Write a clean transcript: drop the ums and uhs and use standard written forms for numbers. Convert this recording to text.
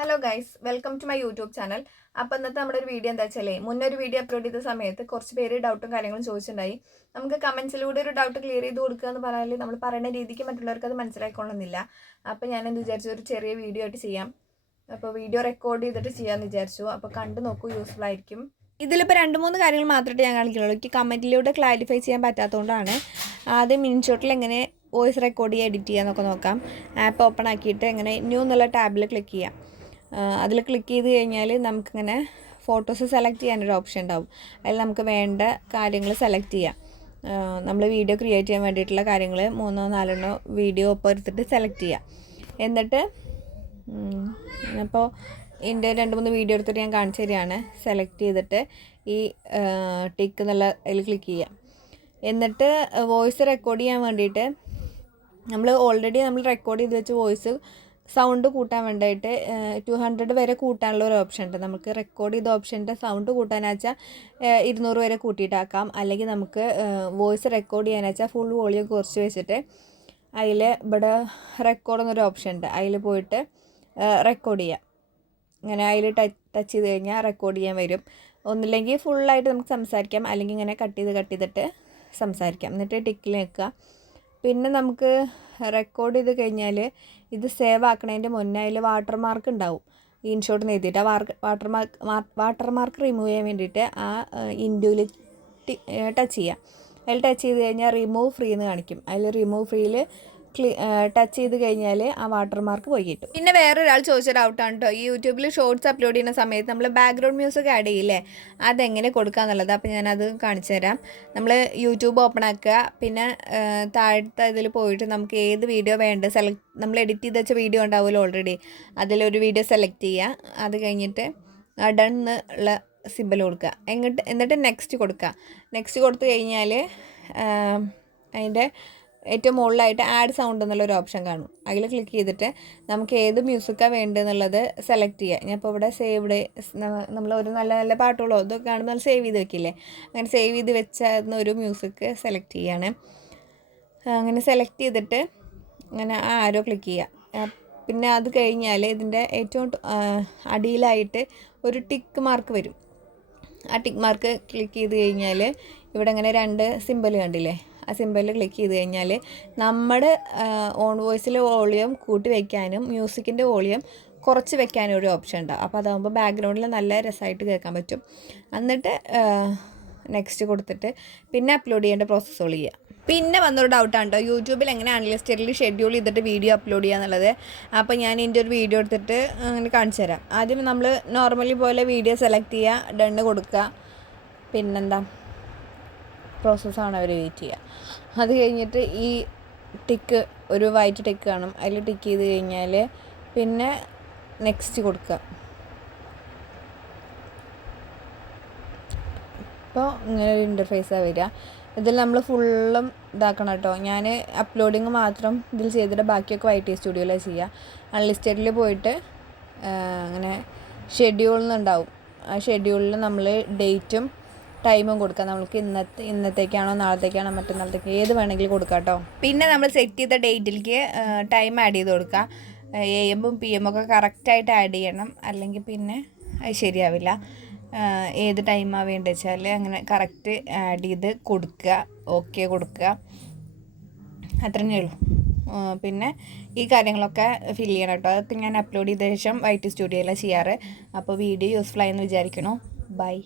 Hello guys, welcome to my YouTube channel. അപ്പോൾ ഇന്നത്തെ നമ്മുടെ ഒരു വീഡിയോ എന്താ വെച്ചാലേ, മുന്നൊരു വീഡിയോ അപ്ലോഡ് ചെയ്ത സമയത്ത് കുറച്ച് പേര് ഡൗട്ടും കാര്യങ്ങളും ചോദിച്ചിട്ടുണ്ടായി. നമുക്ക് കമൻസിലൂടെ ഒരു ഡൗട്ട് ക്ലിയർ ചെയ്ത് കൊടുക്കുക എന്ന് പറഞ്ഞാൽ നമ്മൾ പറയുന്ന രീതിക്ക് മറ്റുള്ളവർക്ക് അത് മനസ്സിലായിക്കൊള്ളുന്നില്ല. അപ്പോൾ ഞാൻ എന്ത് വിചാരിച്ചു, ഒരു ചെറിയ വീഡിയോ ആയിട്ട് ചെയ്യാം. അപ്പോൾ വീഡിയോ റെക്കോർഡ് ചെയ്തിട്ട് ചെയ്യാമെന്ന് വിചാരിച്ചു. അപ്പോൾ കണ്ടു നോക്കൂ, യൂസ്ഫുൾ ആയിരിക്കും. ഇതിലിപ്പോൾ 2-3 കാര്യങ്ങൾ മാത്രമേ ഞാൻ കാണിക്കുള്ളൂ. എനിക്ക് കമൻറ്റിലൂടെ ക്ലാരിഫൈ ചെയ്യാൻ പറ്റാത്തതുകൊണ്ടാണ്. ആദ്യം ഇൻഷോട്ടിൽ എങ്ങനെ വോയിസ് റെക്കോർഡ് ചെയ്യുക, എഡിറ്റ് ചെയ്യാമെന്നൊക്കെ നോക്കാം. ആപ്പ് ഓപ്പൺ ആക്കിയിട്ട് എങ്ങനെ ന്യൂ എന്നുള്ള ടാബിൽ ക്ലിക്ക് ചെയ്യാം. അതിൽ ക്ലിക്ക് ചെയ്ത് കഴിഞ്ഞാൽ നമുക്കിങ്ങനെ ഫോട്ടോസ് സെലക്ട് ചെയ്യാനൊരു ഓപ്ഷൻ ഉണ്ടാവും. അതിൽ നമുക്ക് വേണ്ട കാര്യങ്ങൾ സെലക്ട് ചെയ്യാം. നമ്മൾ വീഡിയോ ക്രിയേറ്റ് ചെയ്യാൻ വേണ്ടിയിട്ടുള്ള കാര്യങ്ങൾ 3-4 വീഡിയോ ഒപ്പം എടുത്തിട്ട് സെലക്ട് ചെയ്യാം. എന്നിട്ട് അപ്പോൾ എൻ്റെ 2-3 വീഡിയോ എടുത്തിട്ട് ഞാൻ കാണിച്ചു തരികയാണ്. സെലക്ട് ചെയ്തിട്ട് ഈ ടിക്ക് എന്നുള്ള അതിൽ ക്ലിക്ക് ചെയ്യാം. എന്നിട്ട് വോയിസ് റെക്കോർഡ് ചെയ്യാൻ വേണ്ടിയിട്ട് നമ്മൾ റെക്കോർഡ് ചെയ്ത് വെച്ച് വോയിസ് സൗണ്ട് കൂട്ടാൻ വേണ്ടിയിട്ട് 200 വരെ കൂട്ടാനുള്ള ഒരു ഓപ്ഷൻ ഉണ്ട്. നമുക്ക് റെക്കോർഡ് ചെയ്ത ഓപ്ഷൻ്റെ സൗണ്ട് കൂട്ടാനാണെന്ന് വെച്ചാൽ 200 വരെ കൂട്ടിയിട്ടാക്കാം. അല്ലെങ്കിൽ നമുക്ക് വോയിസ് റെക്കോർഡ് ചെയ്യാനാണെന്ന് വെച്ചാൽ ഫുൾ വോളിയം കുറച്ച് വെച്ചിട്ട് അതിൽ ഇവിടെ റെക്കോർഡ് എന്നൊരു ഓപ്ഷൻ ഉണ്ട്. അതിൽ പോയിട്ട് റെക്കോർഡ് ചെയ്യാം. ഇങ്ങനെ അതിൽ ടച്ച് ചെയ്ത് കഴിഞ്ഞാൽ റെക്കോർഡ് ചെയ്യാൻ വരും. ഒന്നില്ലെങ്കിൽ ഫുള്ളായിട്ട് നമുക്ക് സംസാരിക്കാം, അല്ലെങ്കിൽ ഇങ്ങനെ കട്ട് ചെയ്തിട്ട് സംസാരിക്കാം. എന്നിട്ട് ടിക്കിൽ നിൽക്കുക. പിന്നെ നമുക്ക് റെക്കോർഡ് ചെയ്ത് കഴിഞ്ഞാൽ ഇത് സേവ് ആക്കണതിൻ്റെ മുന്നേ അതിൽ വാട്ടർമാർക്ക് ഉണ്ടാവും. ഇൻഷോട്ടിന് എഴുതിയിട്ട് ആ വാട്ടർമാർക്ക് റിമൂവ് ചെയ്യാൻ വേണ്ടിയിട്ട് ആ ഇൻഡുവിൽ ടച്ച് ചെയ്യാം. അതിൽ ടച്ച് ചെയ്ത് കഴിഞ്ഞാൽ റിമൂവ് ഫ്രീ എന്ന് കാണിക്കും. അതിൽ റിമൂവ് ഫ്രീയിൽ ടച്ച് ചെയ്ത് കഴിഞ്ഞാൽ ആ വാട്ടർമാർക്ക് പോയി കിട്ടും. പിന്നെ വേറൊരാൾ ചോദിച്ച ഡൗട്ടാണ് കേട്ടോ, ഈ യൂട്യൂബിൽ ഷോർട്സ് അപ്ലോഡ് ചെയ്യുന്ന സമയത്ത് നമ്മൾ ബാക്ക്ഗ്രൗണ്ട് മ്യൂസിക് ആഡ് ചെയ്യില്ലേ, അതെങ്ങനെ കൊടുക്കുക എന്നുള്ളത്. അപ്പോൾ ഞാനത് കാണിച്ചു തരാം. നമ്മൾ യൂട്യൂബ് ഓപ്പൺ ആക്കുക. പിന്നെ താഴത്തെ ഇതിൽ പോയിട്ട് നമുക്ക് ഏത് വീഡിയോ വേണ്ടത് നമ്മൾ എഡിറ്റ് ചെയ്ത് വെച്ച വീഡിയോ ഉണ്ടാവുമല്ലോ ഓൾറെഡി, അതിലൊരു വീഡിയോ സെലക്ട് ചെയ്യുക. അത് കഴിഞ്ഞിട്ട് ഡൺ എന്നുള്ള സിമ്പൽ കൊടുക്കുക. എന്നിട്ട് നെക്സ്റ്റ് കൊടുക്കുക. നെക്സ്റ്റ് കൊടുത്തു കഴിഞ്ഞാൽ അതിൻ്റെ ഏറ്റവും മുകളിലായിട്ട് ആഡ് സൗണ്ട് എന്നുള്ളൊരു ഓപ്ഷൻ കാണും. അതിൽ ക്ലിക്ക് ചെയ്തിട്ട് നമുക്ക് ഏത് മ്യൂസിക്കാണ് വേണ്ടതെന്നുള്ളത് സെലക്ട് ചെയ്യുക. ഞാനിപ്പോൾ ഇവിടെ സേവ്ഡ്, നമ്മൾ ഒരു നല്ല നല്ല പാട്ടുകളോ ഇതൊക്കെ കാണുമ്പോൾ നമ്മൾ സേവ് ചെയ്ത് വെക്കില്ലേ, അങ്ങനെ സേവ് ചെയ്ത് വെച്ചൊരു മ്യൂസിക് സെലക്ട് ചെയ്യാണ്. അങ്ങനെ സെലക്ട് ചെയ്തിട്ട് അങ്ങനെ ആരോ ക്ലിക്ക് ചെയ്യുക. പിന്നെ അത് കഴിഞ്ഞാൽ ഇതിൻ്റെ ഏറ്റവും അടിയിലായിട്ട് ഒരു ടിക്ക് മാർക്ക് വരും. ആ ടിക്ക് മാർക്ക് ക്ലിക്ക് ചെയ്ത് കഴിഞ്ഞാൽ ഇവിടെ ഇങ്ങനെ 2 സിമ്പൽ കണ്ടില്ലേ, ആ സിമ്പലിൽ ക്ലിക്ക് ചെയ്ത് കഴിഞ്ഞാൽ നമ്മുടെ ഓൺ വോയിസിൽ വോളിയം കൂട്ടി വയ്ക്കാനും മ്യൂസിക്കിൻ്റെ വോളിയം കുറച്ച് വെക്കാനും ഒരു ഓപ്ഷൻ ഉണ്ടാവും. അപ്പോൾ അതാകുമ്പോൾ ബാക്ക്ഗ്രൗണ്ടിൽ നല്ല രസമായിട്ട് കേൾക്കാൻ പറ്റും. എന്നിട്ട് നെക്സ്റ്റ് കൊടുത്തിട്ട് പിന്നെ അപ്ലോഡ് ചെയ്യേണ്ട പ്രോസസ്സുകൾ ചെയ്യുക. പിന്നെ വന്നൊരു ഡൗട്ടാണ് കേട്ടോ, യൂട്യൂബിൽ എങ്ങനെ അൺലിസ്റ്റഡിൽ ഷെഡ്യൂൾ ചെയ്തിട്ട് വീഡിയോ അപ്ലോഡ് ചെയ്യുക എന്നുള്ളത്. അപ്പോൾ ഞാൻ ഇതിൻ്റെ ഒരു വീഡിയോ എടുത്തിട്ട് അങ്ങനെ കാണിച്ചു തരാം. ആദ്യം നമ്മൾ നോർമലി പോലെ വീഡിയോ സെലക്ട് ചെയ്യുക, ഡണ്ണ് കൊടുക്കുക. പിന്നെന്താ പ്രോസസ്സാണ് അവർ വെയിറ്റ് ചെയ്യുക. അത് കഴിഞ്ഞിട്ട് ഈ ടിക്ക്, ഒരു വൈറ്റ് ടിക്ക് കാണും, അതിൽ ടിക്ക് ചെയ്ത് കഴിഞ്ഞാൽ പിന്നെ നെക്സ്റ്റ് കൊടുക്കുക. അപ്പോൾ ഇങ്ങനെ ഒരു ഇൻ്റർഫേസാണ് വരിക. ഇതിൽ നമ്മൾ ഫുള്ളും ഇതാക്കണം കേട്ടോ. ഞാൻ അപ്ലോഡിങ് മാത്രം ഇതിൽ ചെയ്തിട്ട് ബാക്കിയൊക്കെ YT സ്റ്റുഡിയോയിലാണ് ചെയ്യുക. അൺലിസ്റ്റഡിൽ പോയിട്ട് അങ്ങനെ ഷെഡ്യൂളിന്നുണ്ടാവും. ആ ഷെഡ്യൂളിൽ നമ്മൾ ഡേറ്റും ടൈമും കൊടുക്കുക. നമുക്ക് ഇന്നത്തേക്കാണോ നാളത്തേക്കാണോ മറ്റന്നാളത്തേക്ക് ഏത് വേണമെങ്കിലും കൊടുക്കാം കേട്ടോ. പിന്നെ നമ്മൾ സെറ്റ് ചെയ്ത ഡേറ്റിലേക്ക് ടൈം ആഡ് ചെയ്ത് കൊടുക്കുക. AM PM ഒക്കെ കറക്റ്റായിട്ട് ആഡ് ചെയ്യണം, അല്ലെങ്കിൽ പിന്നെ അത് ശരിയാവില്ല. ഏത് ടൈമാണ് വേണ്ടത് വെച്ചാൽ അങ്ങനെ കറക്റ്റ് ആഡ് ചെയ്ത് കൊടുക്കുക. ഓക്കെ കൊടുക്കുക, അത്രയേ ഉള്ളൂ. പിന്നെ ഈ കാര്യങ്ങളൊക്കെ ഫില്ല് ചെയ്യണം കേട്ടോ. അതൊക്കെ ഞാൻ അപ്ലോഡ് ചെയ്ത ശേഷം YT സ്റ്റുഡിയോയിലാണ് ചെയ്യാറ്. അപ്പോൾ വീഡിയോ യൂസ്ഫുൾ ആയെന്ന് വിചാരിക്കണോ. ബൈ.